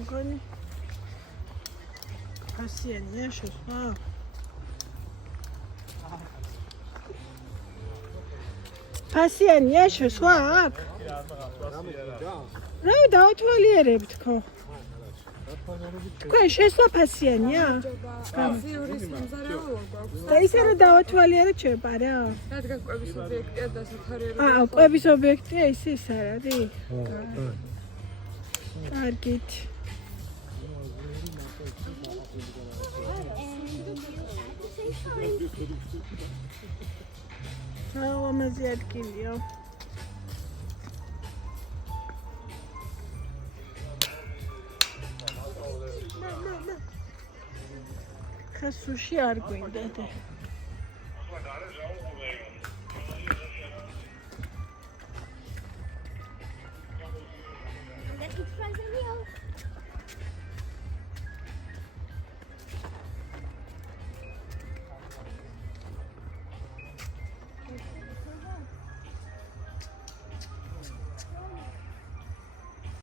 მგონი ფასიანია შესვა. ფასიანია შესვა აქ? რა დავთვალიერებთ ხო? თქვენ შესვა ფასიანია? გაზიურის მომზარეულობა გვაქვს. და ისე რომ დავთვალიერეთ შეება რა? რადგან კვების ობიექტია და საფარიერო. კვების ობიექტია ისე ის არ არის? კარგით. ამაზე ადგილია. ხა სუში არ გვინდა და